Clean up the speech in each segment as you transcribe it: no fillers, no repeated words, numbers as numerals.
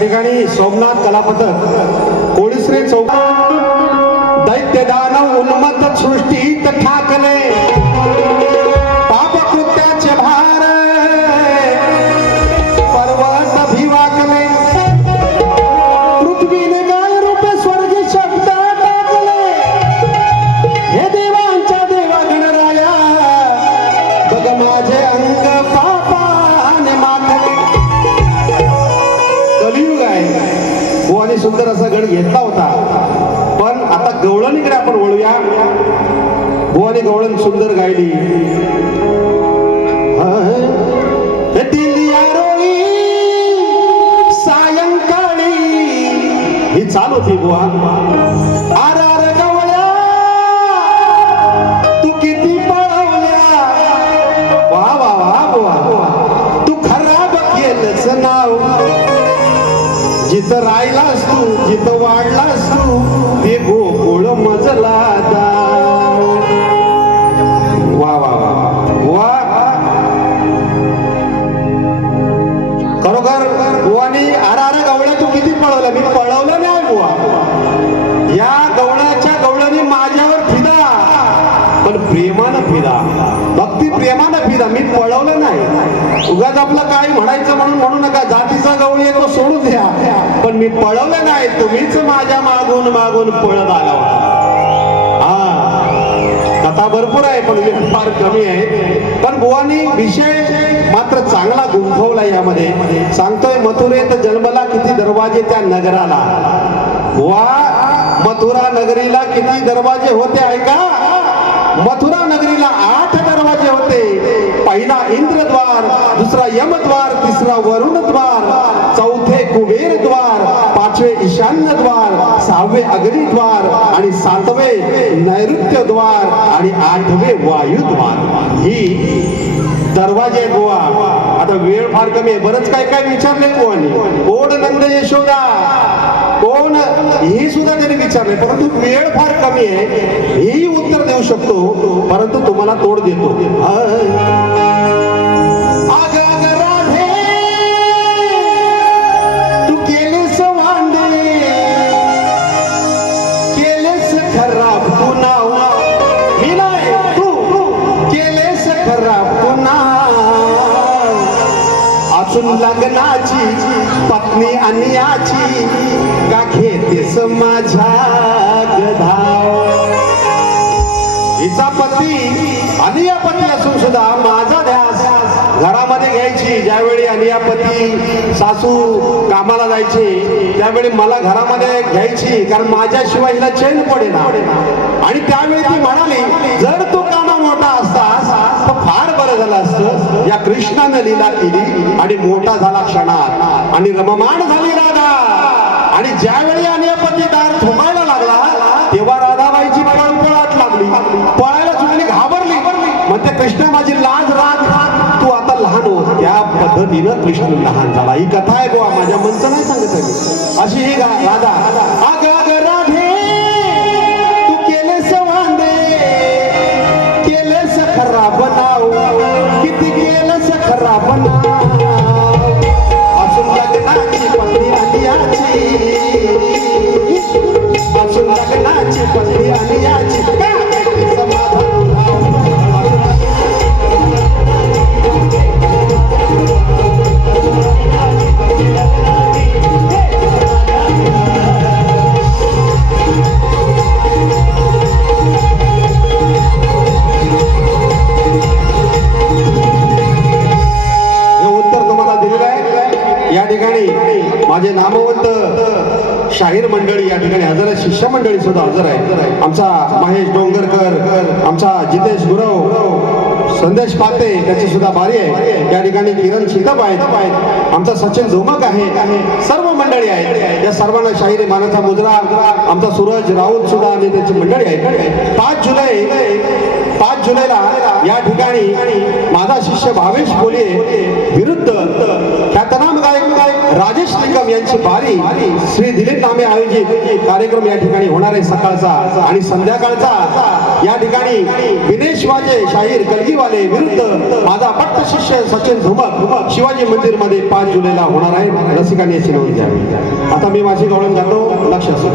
ठिकाणी सोमनाथ कलापथक कोळीश्री चौक दैत्य दानव उन्मत्त सृष्टीत ठाकले पाप कृत्याचे भार पर्वत भिवाकले पृथ्वीने गाय रूपे स्वर्गी शब्द टाकले हे देवांच्या देवा गणराया बघ माझे अंग पापाने माखले. कलियुग आहे बुवानी सुंदर असा गण घेतला होता. पण आता गवळणीकडे आपण वळूया. बुवानी गवळण सुंदर गायली. दिलिया रोळी सायंकाळी ही चालू होती बुवा. आर आर गवळ्या तू किती पळवल्या वा वा वा बुवा तू खराब केलंच नाव. जिथं राहिलास तू जिथं वाढलास तू ते गोकुळ मजला वा वा वा. खरोखर बुवानी आरा आरा गवळ्या तू किती पळवलं. मी पळवलं नाही बुवा. या गवळ्याच्या गवळ्याने माझ्यावर फिदा पण प्रेमानं फिदा भक्ती प्रेमानं फिदा. मी पळवलं नाही. उगाच आपलं काय म्हणायचं म्हणून म्हणू नका. जातीचा गवळी आहे तो सोडून द्या पण मी पळवलं नाही. तुम्हीच माझ्या मागून मागून पळत आला होता. कथा भरपूर आहे पण वेळ फार कमी आहे. पण बुवानी विषय मात्र चांगला गुंफवला यामध्ये. सांगतोय मथुरेत जन्मला किती दरवाजे त्या नगराला. बुवा मथुरा नगरीला किती दरवाजे होते ऐका. मथुरा नगरीला 8 दरवाजे होते. पहिला इंद्रद्वार, दुसरा यमद्वार, तिसरा वरुण द्वार, चौथे कुबेर द्वार, 5वे ईशान्य द्वार, 6वे अग्निद्वार आणि 7वे नैऋत्य द्वार आणि 8वे वायुद्वार. ही दरवाजे गोवा. आता वेळ फार कमी आहे. बरंच काय काय विचारले बुवानी. कोण नंद यशोदा कोण ही सुद्धा त्यांनी विचारले. परंतु वेळ फार कमी आहे. ही उत्तर देऊ शकतो परंतु तुम्हाला तोड देतो. तू केलेस वांडे केलेस खराब तू नाव. मी नाही तू केलेस खराब तू नाव. असून लग्नाची पत्नी अन्याची का घेतेस माझ्या गधाव. हिचा पती अनियापती असून सुद्धा माझा ध्यास घरामध्ये घ्यायची. ज्यावेळी अनियापती सासू कामाला जायची त्यावेळी मला घरामध्ये घ्यायची कारण माझ्याशिवाय हिला चैन पडेना. आणि त्यावेळी ती म्हणाली जर तू कामा मोठा असतास तर फार बरं झालं असतं. या कृष्णानं लीला केली आणि मोठा झाला क्षणात आणि रममाण झाली राधा. आणि ज्यावेळी अनियापती दार ठोकायला लागला तेव्हा राधाबाईची पळपळाट लागली. पळायला सुटली घाबरली. म्हणते कृष्ण माझी लाज राख तू आता लहान हो. त्या पद्धतीनं कृष्ण लहान झाला. ही कथा आहे बुवा. माझ्या मनचं नाही सांगत आहे. अशी ही राधा. अग अग राधे तू केलेस वांदे केलेस खराब नाव. किती केलेस खराब नाव. असून लग्नाची पत्नी अन्याची असून लग्नाची पत्नी अन्याची समाधान. या ठिकाणी माझे नामवंत शाहीर मंडळी या ठिकाणी हजर आहे. शिष्य मंडळी सुद्धा हजर आहे. आमचा महेश डोंगरकर, आमचा जितेश गुरव, संदेश पाते त्याची सुद्धा बारी आहे. या ठिकाणी किरण शिकप आहेत. आमचा सचिन धोमक आहे. सर्व मंडळी आहेत. या सर्वांना शाहिरी मानाचा मुजरा आमचा सूरज राऊत सुद्धा आणि त्याची मंडळी आहे. 5 जुलैला या ठिकाणी माझा शिष्य भावेश बोले विरुद्ध ख्यातनाम गायक राजेश निकम यांची बारी श्री दिलीप नामे आयोजित कार्यक्रम या ठिकाणी होणार आहे सकाळचा आणि संध्याकाळचा. या ठिकाणी विनेश वाजे शाहीर कलगीवाले विरुद्ध माझा पट्ट शिष्य सचिन धुमक शिवाजी मंदिर मध्ये 5 जुलैला होणार आहे. रसिकांनी याची नोंद घ्यावी. आता मी माझी गवळण जातो. लक्ष असू.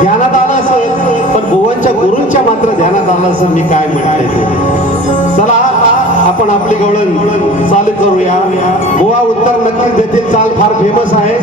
ध्यानात आलं असेल पण भुवनच्या गुरूंच्या मात्र ध्यानात आलं असेल मी काय म्हणते ते. चला आपण आपली गवळण चालू करूया. बुवा उत्तर नक्कीच देतील. चाल फार फेमस आहे.